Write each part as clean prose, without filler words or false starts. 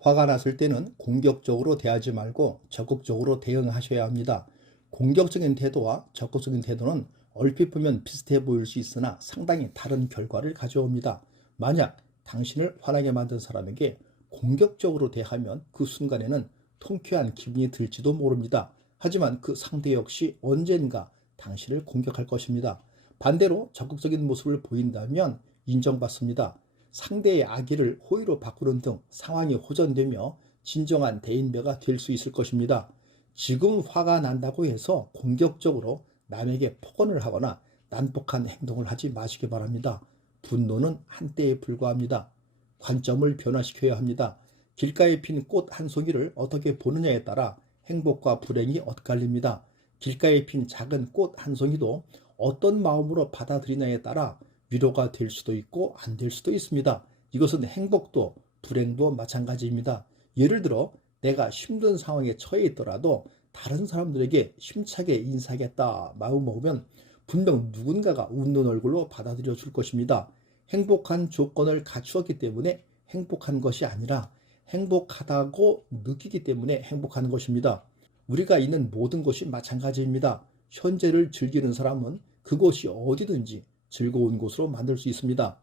화가 났을 때는 공격적으로 대하지 말고 적극적으로 대응하셔야 합니다. 공격적인 태도와 적극적인 태도는 얼핏 보면 비슷해 보일 수 있으나 상당히 다른 결과를 가져옵니다. 만약 당신을 화나게 만든 사람에게 공격적으로 대하면 그 순간에는 통쾌한 기분이 들지도 모릅니다. 하지만 그 상대 역시 언젠가 당신을 공격할 것입니다. 반대로 적극적인 모습을 보인다면 인정받습니다. 상대의 악의를 호의로 바꾸는 등 상황이 호전되며 진정한 대인배가 될 수 있을 것입니다. 지금 화가 난다고 해서 공격적으로 남에게 폭언을 하거나 난폭한 행동을 하지 마시기 바랍니다. 분노는 한때에 불과합니다. 관점을 변화시켜야 합니다. 길가에 핀 꽃 한 송이를 어떻게 보느냐에 따라 행복과 불행이 엇갈립니다. 길가에 핀 작은 꽃 한 송이도 어떤 마음으로 받아들이냐에 따라 위로가 될 수도 있고 안 될 수도 있습니다. 이것은 행복도 불행도 마찬가지입니다. 예를 들어 내가 힘든 상황에 처해 있더라도 다른 사람들에게 힘차게 인사하겠다 마음 먹으면 분명 누군가가 웃는 얼굴로 받아들여 줄 것입니다. 행복한 조건을 갖추었기 때문에 행복한 것이 아니라 행복하다고 느끼기 때문에 행복한 것입니다. 우리가 있는 모든 것이 마찬가지입니다. 현재를 즐기는 사람은 그곳이 어디든지 즐거운 곳으로 만들 수 있습니다.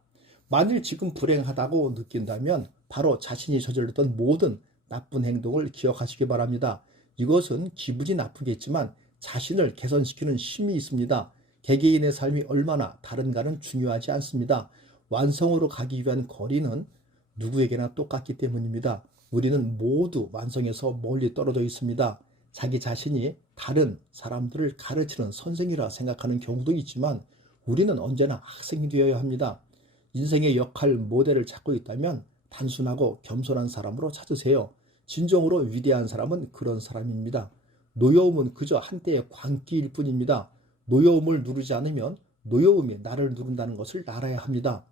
만일 지금 불행하다고 느낀다면 바로 자신이 저질렀던 모든 나쁜 행동을 기억하시기 바랍니다. 이것은 기분이 나쁘겠지만 자신을 개선시키는 힘이 있습니다. 개개인의 삶이 얼마나 다른가는 중요하지 않습니다. 완성으로 가기 위한 거리는 누구에게나 똑같기 때문입니다. 우리는 모두 완성에서 멀리 떨어져 있습니다. 자기 자신이 다른 사람들을 가르치는 선생이라 생각하는 경우도 있지만 우리는 언제나 학생이 되어야 합니다. 인생의 역할 모델을 찾고 있다면 단순하고 겸손한 사람으로 찾으세요. 진정으로 위대한 사람은 그런 사람입니다. 노여움은 그저 한때의 광기일 뿐입니다. 노여움을 누르지 않으면 노여움이 나를 누른다는 것을 알아야 합니다.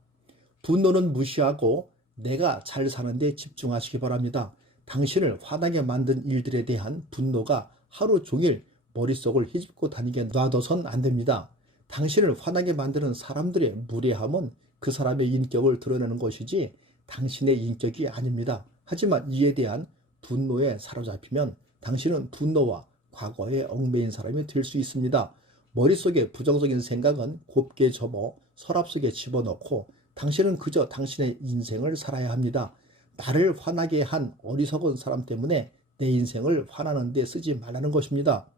분노는 무시하고 내가 잘 사는데 집중하시기 바랍니다. 당신을 화나게 만든 일들에 대한 분노가 하루 종일 머릿속을 헤집고 다니게 놔둬선 안 됩니다. 당신을 화나게 만드는 사람들의 무례함은 그 사람의 인격을 드러내는 것이지 당신의 인격이 아닙니다. 하지만 이에 대한 분노에 사로잡히면 당신은 분노와 과거에 얽매인 사람이 될 수 있습니다. 머릿속에 부정적인 생각은 곱게 접어 서랍 속에 집어넣고 당신은 그저 당신의 인생을 살아야 합니다. 나를 화나게 한 어리석은 사람 때문에 내 인생을 화나는 데 쓰지 말라는 것입니다.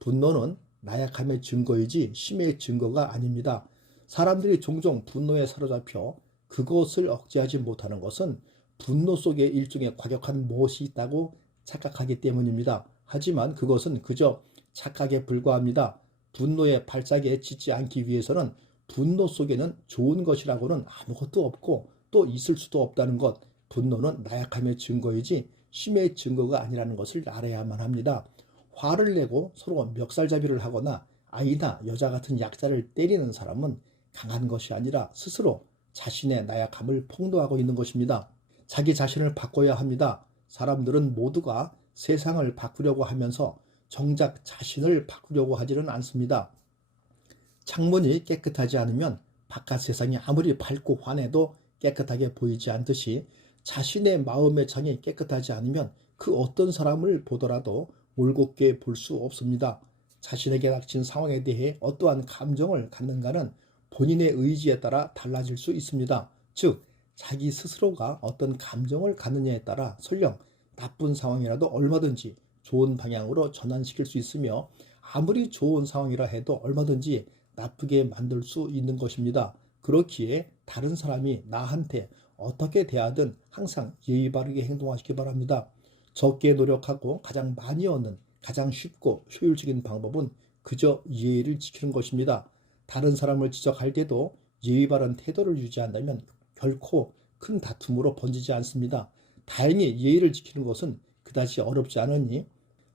분노는 나약함의 증거이지 힘의 증거가 아닙니다. 사람들이 종종 분노에 사로잡혀 그것을 억제하지 못하는 것은 분노 속에 일종의 과격한 무엇이 있다고 착각하기 때문입니다. 하지만 그것은 그저 착각에 불과합니다. 분노의 발작에 짖지 않기 위해서는 분노 속에는 좋은 것이라고는 아무것도 없고 또 있을 수도 없다는 것, 분노는 나약함의 증거이지 힘의 증거가 아니라는 것을 알아야만 합니다. 화를 내고 서로 멱살잡이를 하거나 아이나 여자 같은 약자를 때리는 사람은 강한 것이 아니라 스스로 자신의 나약함을 폭로하고 있는 것입니다. 자기 자신을 바꿔야 합니다. 사람들은 모두가 세상을 바꾸려고 하면서 정작 자신을 바꾸려고 하지는 않습니다. 창문이 깨끗하지 않으면 바깥 세상이 아무리 밝고 환해도 깨끗하게 보이지 않듯이 자신의 마음의 창이 깨끗하지 않으면 그 어떤 사람을 보더라도 올곧게 볼 수 없습니다. 자신에게 닥친 상황에 대해 어떠한 감정을 갖는가는 본인의 의지에 따라 달라질 수 있습니다. 즉, 자기 스스로가 어떤 감정을 갖느냐에 따라 설령 나쁜 상황이라도 얼마든지 좋은 방향으로 전환시킬 수 있으며 아무리 좋은 상황이라 해도 얼마든지 나쁘게 만들 수 있는 것입니다. 그렇기에 다른 사람이 나한테 어떻게 대하든 항상 예의 바르게 행동하시기 바랍니다. 적게 노력하고 가장 많이 얻는 가장 쉽고 효율적인 방법은 그저 예의를 지키는 것입니다. 다른 사람을 지적할 때도 예의 바른 태도를 유지한다면 결코 큰 다툼으로 번지지 않습니다. 다행히 예의를 지키는 것은 그다지 어렵지 않으니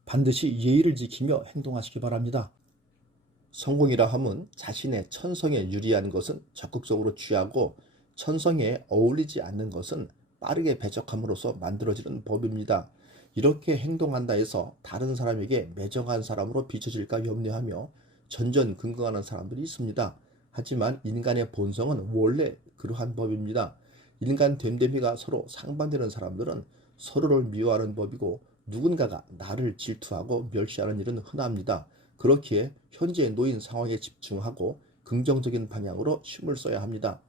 반드시 예의를 지키며 행동하시기 바랍니다. 성공이라 함은 자신의 천성에 유리한 것은 적극적으로 취하고 천성에 어울리지 않는 것은 빠르게 배척함으로써 만들어지는 법입니다. 이렇게 행동한다 해서 다른 사람에게 매정한 사람으로 비춰질까 염려하며 전전긍긍하는 사람들이 있습니다. 하지만 인간의 본성은 원래 그러한 법입니다. 인간 됨됨이가 서로 상반되는 사람들은 서로를 미워하는 법이고 누군가가 나를 질투하고 멸시하는 일은 흔합니다. 그렇기에 현재 놓인 상황에 집중하고 긍정적인 방향으로 힘을 써야 합니다.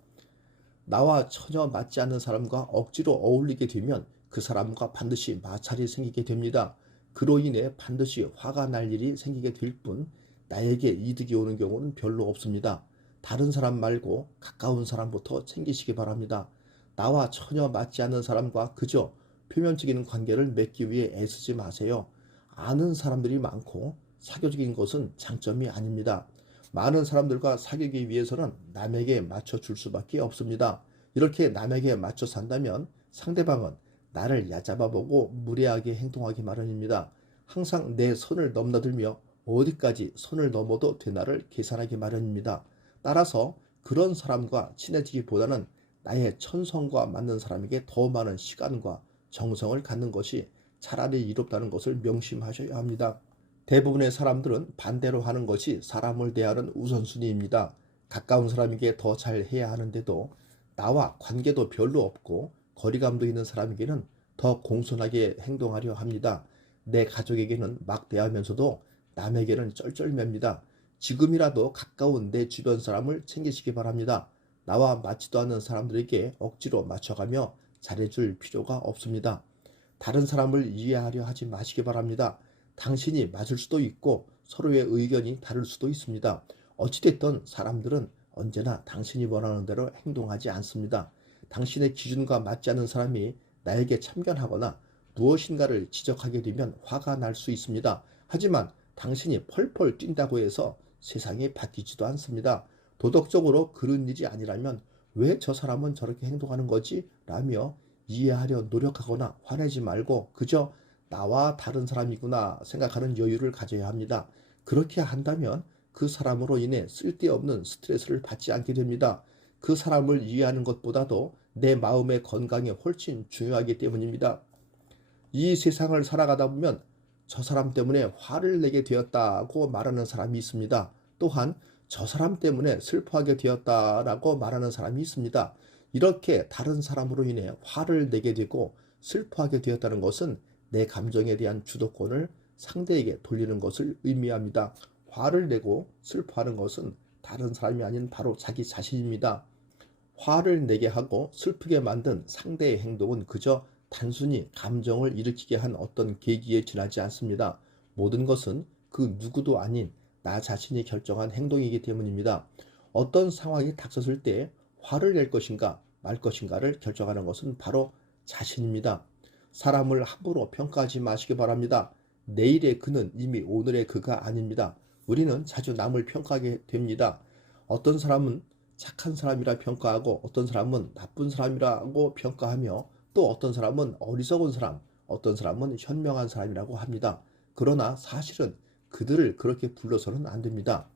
나와 전혀 맞지 않는 사람과 억지로 어울리게 되면 그 사람과 반드시 마찰이 생기게 됩니다. 그로 인해 반드시 화가 날 일이 생기게 될 뿐 나에게 이득이 오는 경우는 별로 없습니다. 다른 사람 말고 가까운 사람부터 챙기시기 바랍니다. 나와 전혀 맞지 않는 사람과 그저 표면적인 관계를 맺기 위해 애쓰지 마세요. 아는 사람들이 많고 사교적인 것은 장점이 아닙니다. 많은 사람들과 사귀기 위해서는 남에게 맞춰줄 수밖에 없습니다. 이렇게 남에게 맞춰 산다면 상대방은 나를 얕잡아보고 무례하게 행동하기 마련입니다. 항상 내 선을 넘나들며 어디까지 선을 넘어도 되나를 계산하기 마련입니다. 따라서 그런 사람과 친해지기보다는 나의 천성과 맞는 사람에게 더 많은 시간과 정성을 갖는 것이 차라리 이롭다는 것을 명심하셔야 합니다. 대부분의 사람들은 반대로 하는 것이 사람을 대하는 우선순위입니다. 가까운 사람에게 더 잘해야 하는데도 나와 관계도 별로 없고 거리감도 있는 사람에게는 더 공손하게 행동하려 합니다. 내 가족에게는 막 대하면서도 남에게는 쩔쩔맵니다. 지금이라도 가까운 내 주변 사람을 챙기시기 바랍니다. 나와 맞지도 않는 사람들에게 억지로 맞춰가며 잘해줄 필요가 없습니다. 다른 사람을 이해하려 하지 마시기 바랍니다. 당신이 맞을 수도 있고 서로의 의견이 다를 수도 있습니다. 어찌됐든 사람들은 언제나 당신이 원하는 대로 행동하지 않습니다. 당신의 기준과 맞지 않는 사람이 나에게 참견하거나 무엇인가를 지적하게 되면 화가 날 수 있습니다. 하지만 당신이 펄펄 뛴다고 해서 세상이 바뀌지도 않습니다. 도덕적으로 그런 일이 아니라면 왜 저 사람은 저렇게 행동하는 거지? 라며 이해하려 노력하거나 화내지 말고 그저 나와 다른 사람이구나 생각하는 여유를 가져야 합니다. 그렇게 한다면 그 사람으로 인해 쓸데없는 스트레스를 받지 않게 됩니다. 그 사람을 이해하는 것보다도 내 마음의 건강이 훨씬 중요하기 때문입니다. 이 세상을 살아가다 보면 저 사람 때문에 화를 내게 되었다고 말하는 사람이 있습니다. 또한 저 사람 때문에 슬퍼하게 되었다라고 말하는 사람이 있습니다. 이렇게 다른 사람으로 인해 화를 내게 되고 슬퍼하게 되었다는 것은 내 감정에 대한 주도권을 상대에게 돌리는 것을 의미합니다. 화를 내고 슬퍼하는 것은 다른 사람이 아닌 바로 자기 자신입니다. 화를 내게 하고 슬프게 만든 상대의 행동은 그저 단순히 감정을 일으키게 한 어떤 계기에 지나지 않습니다. 모든 것은 그 누구도 아닌 나 자신이 결정한 행동이기 때문입니다. 어떤 상황이 닥쳤을 때 화를 낼 것인가 말 것인가를 결정하는 것은 바로 자신입니다. 사람을 함부로 평가하지 마시기 바랍니다. 내일의 그는 이미 오늘의 그가 아닙니다. 우리는 자주 남을 평가하게 됩니다. 어떤 사람은 착한 사람이라 평가하고 어떤 사람은 나쁜 사람이라고 평가하며 또 어떤 사람은 어리석은 사람, 어떤 사람은 현명한 사람이라고 합니다. 그러나 사실은 그들을 그렇게 불러서는 안 됩니다.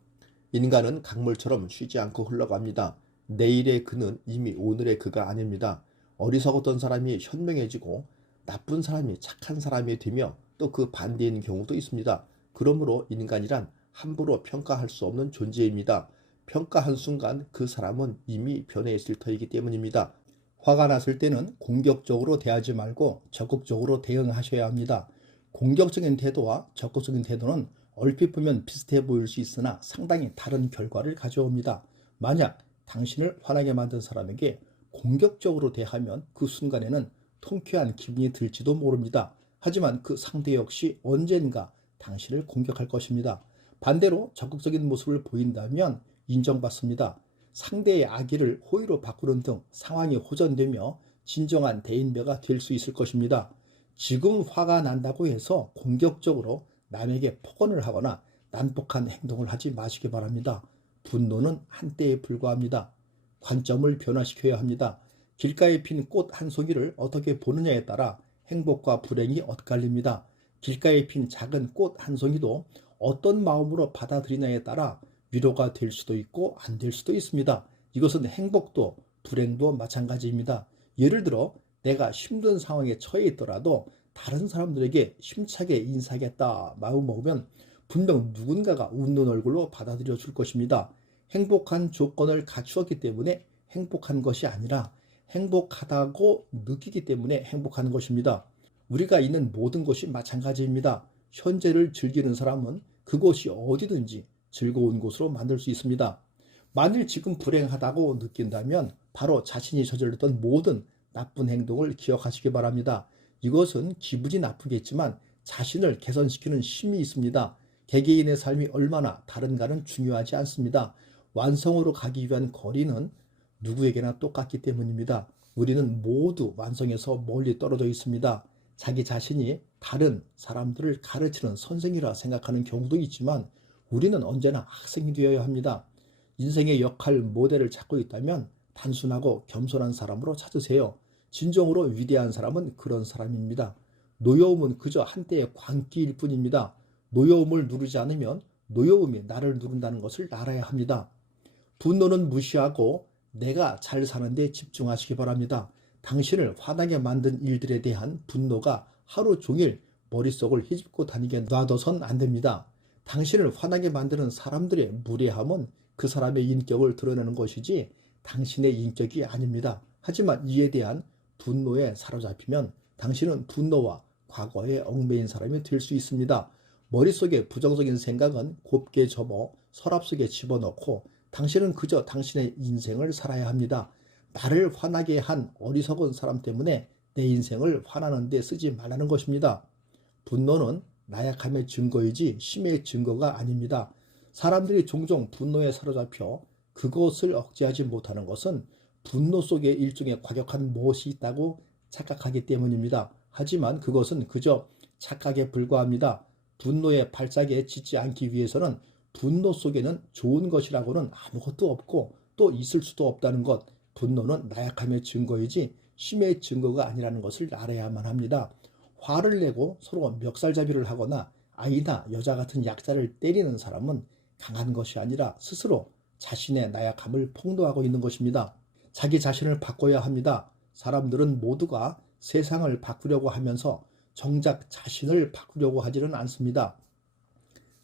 인간은 강물처럼 쉬지 않고 흘러갑니다. 내일의 그는 이미 오늘의 그가 아닙니다. 어리석었던 사람이 현명해지고 나쁜 사람이 착한 사람이 되며 또 그 반대인 경우도 있습니다. 그러므로 인간이란 함부로 평가할 수 없는 존재입니다. 평가한 순간 그 사람은 이미 변해 있을 터이기 때문입니다. 화가 났을 때는 공격적으로 대하지 말고 적극적으로 대응하셔야 합니다. 공격적인 태도와 적극적인 태도는 얼핏 보면 비슷해 보일 수 있으나 상당히 다른 결과를 가져옵니다. 만약 당신을 화나게 만든 사람에게 공격적으로 대하면 그 순간에는 통쾌한 기분이 들지도 모릅니다. 하지만 그 상대 역시 언젠가 당신을 공격할 것입니다. 반대로 적극적인 모습을 보인다면 인정받습니다. 상대의 악의를 호의로 바꾸는 등 상황이 호전되며 진정한 대인배가 될 수 있을 것입니다. 지금 화가 난다고 해서 공격적으로 남에게 폭언을 하거나 난폭한 행동을 하지 마시기 바랍니다. 분노는 한때에 불과합니다. 관점을 변화시켜야 합니다. 길가에 핀 꽃 한 송이를 어떻게 보느냐에 따라 행복과 불행이 엇갈립니다. 길가에 핀 작은 꽃 한 송이도 어떤 마음으로 받아들이냐에 따라 위로가 될 수도 있고 안 될 수도 있습니다. 이것은 행복도 불행도 마찬가지입니다. 예를 들어 내가 힘든 상황에 처해 있더라도 다른 사람들에게 힘차게 인사하겠다 마음 먹으면 분명 누군가가 웃는 얼굴로 받아들여 줄 것입니다. 행복한 조건을 갖추었기 때문에 행복한 것이 아니라 행복하다고 느끼기 때문에 행복한 것입니다. 우리가 있는 모든 곳이 마찬가지입니다. 현재를 즐기는 사람은 그곳이 어디든지 즐거운 곳으로 만들 수 있습니다. 만일 지금 불행하다고 느낀다면 바로 자신이 저질렀던 모든 나쁜 행동을 기억하시기 바랍니다. 이것은 기분이 나쁘겠지만 자신을 개선시키는 힘이 있습니다. 개개인의 삶이 얼마나 다른가는 중요하지 않습니다. 완성으로 가기 위한 거리는 누구에게나 똑같기 때문입니다. 우리는 모두 완성에서 멀리 떨어져 있습니다. 자기 자신이 다른 사람들을 가르치는 선생이라 생각하는 경우도 있지만 우리는 언제나 학생이 되어야 합니다. 인생의 역할 모델을 찾고 있다면 단순하고 겸손한 사람으로 찾으세요. 진정으로 위대한 사람은 그런 사람입니다. 노여움은 그저 한때의 광기일 뿐입니다. 노여움을 누르지 않으면 노여움이 나를 누른다는 것을 알아야 합니다. 분노는 무시하고 내가 잘 사는데 집중하시기 바랍니다. 당신을 화나게 만든 일들에 대한 분노가 하루 종일 머릿속을 휘집고 다니게 놔둬선 안 됩니다. 당신을 화나게 만드는 사람들의 무례함은 그 사람의 인격을 드러내는 것이지 당신의 인격이 아닙니다. 하지만 이에 대한 분노에 사로잡히면 당신은 분노와 과거에 얽매인 사람이 될 수 있습니다. 머릿속에 부정적인 생각은 곱게 접어 서랍 속에 집어넣고 당신은 그저 당신의 인생을 살아야 합니다. 나를 화나게 한 어리석은 사람 때문에 내 인생을 화나는 데 쓰지 말라는 것입니다. 분노는 나약함의 증거이지 힘의 증거가 아닙니다. 사람들이 종종 분노에 사로잡혀 그것을 억제하지 못하는 것은 분노 속에 일종의 과격한 무엇이 있다고 착각하기 때문입니다. 하지만 그것은 그저 착각에 불과합니다. 분노의 발작에 짖지 않기 위해서는 분노 속에는 좋은 것이라고는 아무것도 없고 또 있을 수도 없다는 것, 분노는 나약함의 증거이지 힘의 증거가 아니라는 것을 알아야만 합니다. 화를 내고 서로 멱살잡이를 하거나 아이나 여자 같은 약자를 때리는 사람은 강한 것이 아니라 스스로 자신의 나약함을 폭로하고 있는 것입니다. 자기 자신을 바꿔야 합니다. 사람들은 모두가 세상을 바꾸려고 하면서 정작 자신을 바꾸려고 하지는 않습니다.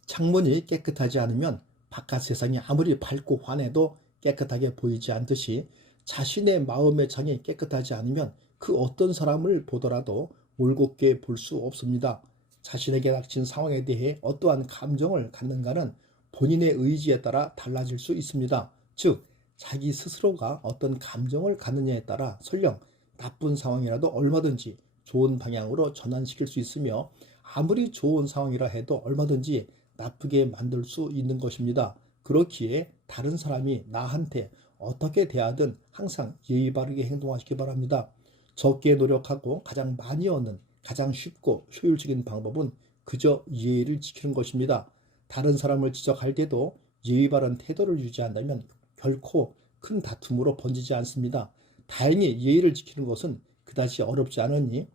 창문이 깨끗하지 않으면 바깥 세상이 아무리 밝고 환해도 깨끗하게 보이지 않듯이 자신의 마음의 창이 깨끗하지 않으면 그 어떤 사람을 보더라도 올곧게 볼 수 없습니다. 자신에게 닥친 상황에 대해 어떠한 감정을 갖는가는 본인의 의지에 따라 달라질 수 있습니다. 즉, 자기 스스로가 어떤 감정을 갖느냐에 따라 설령 나쁜 상황이라도 얼마든지 좋은 방향으로 전환시킬 수 있으며 아무리 좋은 상황이라 해도 얼마든지 나쁘게 만들 수 있는 것입니다. 그렇기에 다른 사람이 나한테 어떻게 대하든 항상 예의 바르게 행동하시기 바랍니다. 적게 노력하고 가장 많이 얻는 가장 쉽고 효율적인 방법은 그저 예의를 지키는 것입니다. 다른 사람을 지적할 때도 예의 바른 태도를 유지한다면 결코 큰 다툼으로 번지지 않습니다. 다행히 예의를 지키는 것은 그다지 어렵지 않으니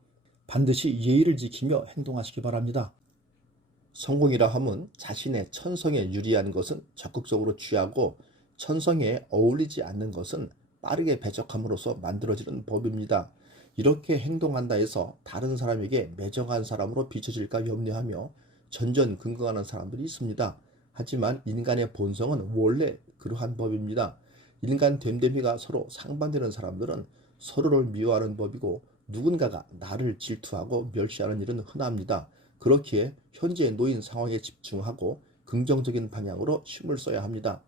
반드시 예의를 지키며 행동하시기 바랍니다. 성공이라 함은 자신의 천성에 유리한 것은 적극적으로 취하고 천성에 어울리지 않는 것은 빠르게 배척함으로써 만들어지는 법입니다. 이렇게 행동한다 해서 다른 사람에게 매정한 사람으로 비춰질까 염려하며 전전긍긍하는 사람들이 있습니다. 하지만 인간의 본성은 원래 그러한 법입니다. 인간 됨됨이가 서로 상반되는 사람들은 서로를 미워하는 법이고 누군가가 나를 질투하고 멸시하는 일은 흔합니다. 그렇기에 현재 놓인 상황에 집중하고 긍정적인 방향으로 힘을 써야 합니다.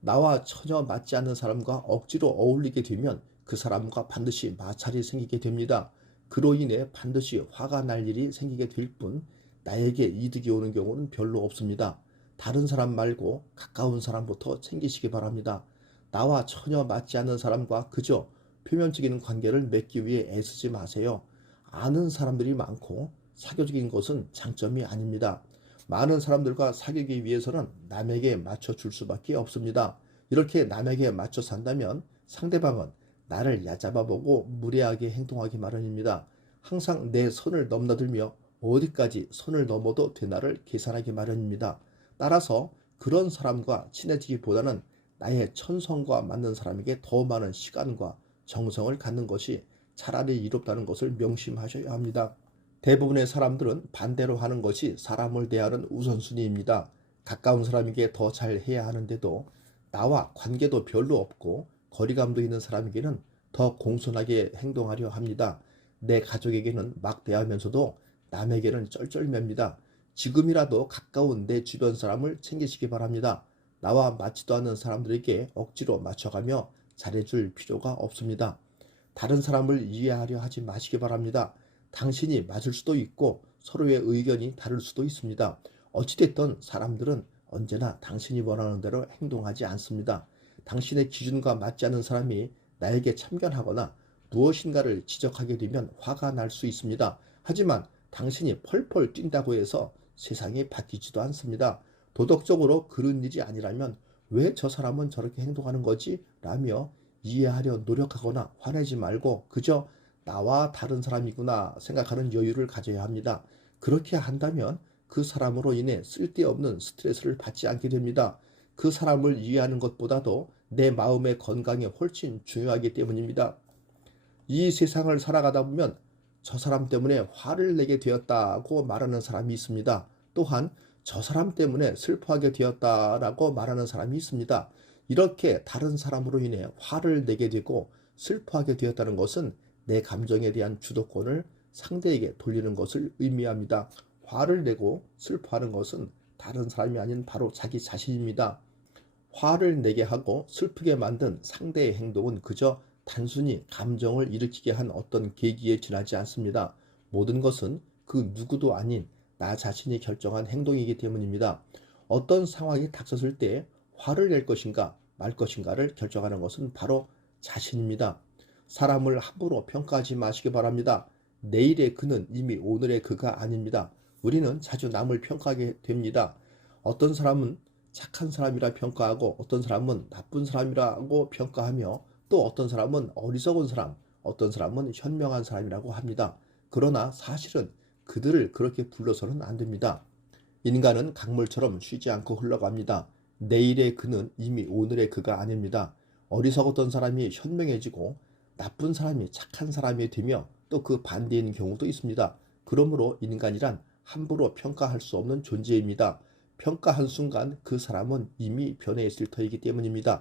나와 전혀 맞지 않는 사람과 억지로 어울리게 되면 그 사람과 반드시 마찰이 생기게 됩니다. 그로 인해 반드시 화가 날 일이 생기게 될 뿐 나에게 이득이 오는 경우는 별로 없습니다. 다른 사람 말고 가까운 사람부터 챙기시기 바랍니다. 나와 전혀 맞지 않는 사람과 그저 표면적인 관계를 맺기 위해 애쓰지 마세요. 아는 사람들이 많고 사교적인 것은 장점이 아닙니다. 많은 사람들과 사귀기 위해서는 남에게 맞춰줄 수밖에 없습니다. 이렇게 남에게 맞춰 산다면 상대방은 나를 얕잡아보고 무례하게 행동하기 마련입니다. 항상 내 선을 넘나들며 어디까지 선을 넘어도 되나를 계산하기 마련입니다. 따라서 그런 사람과 친해지기보다는 나의 천성과 맞는 사람에게 더 많은 시간과 정성을 갖는 것이 차라리 이롭다는 것을 명심하셔야 합니다. 대부분의 사람들은 반대로 하는 것이 사람을 대하는 우선순위입니다. 가까운 사람에게 더 잘해야 하는데도 나와 관계도 별로 없고 거리감도 있는 사람에게는 더 공손하게 행동하려 합니다. 내 가족에게는 막대하면서도 남에게는 쩔쩔맵니다. 지금이라도 가까운 내 주변 사람을 챙기시기 바랍니다. 나와 맞지도 않는 사람들에게 억지로 맞춰가며 잘해줄 필요가 없습니다. 다른 사람을 이해하려 하지 마시기 바랍니다. 당신이 맞을 수도 있고 서로의 의견이 다를 수도 있습니다. 어찌됐든 사람들은 언제나 당신이 원하는 대로 행동하지 않습니다. 당신의 기준과 맞지 않는 사람이 나에게 참견하거나 무엇인가를 지적하게 되면 화가 날 수 있습니다. 하지만 당신이 펄펄 뛴다고 해서 세상이 바뀌지도 않습니다. 도덕적으로 그런 일이 아니라면 왜 저 사람은 저렇게 행동하는 거지? 라며 이해하려 노력하거나 화내지 말고 그저 나와 다른 사람이구나 생각하는 여유를 가져야 합니다. 그렇게 한다면 그 사람으로 인해 쓸데없는 스트레스를 받지 않게 됩니다. 그 사람을 이해하는 것보다도 내 마음의 건강이 훨씬 중요하기 때문입니다. 이 세상을 살아가다 보면 저 사람 때문에 화를 내게 되었다고 말하는 사람이 있습니다. 또한 저 사람 때문에 슬퍼하게 되었다라고 말하는 사람이 있습니다. 이렇게 다른 사람으로 인해 화를 내게 되고 슬퍼하게 되었다는 것은 내 감정에 대한 주도권을 상대에게 돌리는 것을 의미합니다. 화를 내고 슬퍼하는 것은 다른 사람이 아닌 바로 자기 자신입니다. 화를 내게 하고 슬프게 만든 상대의 행동은 그저 단순히 감정을 일으키게 한 어떤 계기에 지나지 않습니다. 모든 것은 그 누구도 아닌 나 자신이 결정한 행동이기 때문입니다. 어떤 상황이 닥쳤을 때 화를 낼 것인가 말 것인가를 결정하는 것은 바로 자신입니다. 사람을 함부로 평가하지 마시기 바랍니다. 내일의 그는 이미 오늘의 그가 아닙니다. 우리는 자주 남을 평가하게 됩니다. 어떤 사람은 착한 사람이라 평가하고 어떤 사람은 나쁜 사람이라고 평가하며 또 어떤 사람은 어리석은 사람, 어떤 사람은 현명한 사람이라고 합니다. 그러나 사실은 그들을 그렇게 불러서는 안 됩니다. 인간은 강물처럼 쉬지 않고 흘러갑니다. 내일의 그는 이미 오늘의 그가 아닙니다. 어리석었던 사람이 현명해지고 나쁜 사람이 착한 사람이 되며 또 그 반대인 경우도 있습니다. 그러므로 인간이란 함부로 평가할 수 없는 존재입니다. 평가한 순간 그 사람은 이미 변해 있을 터이기 때문입니다.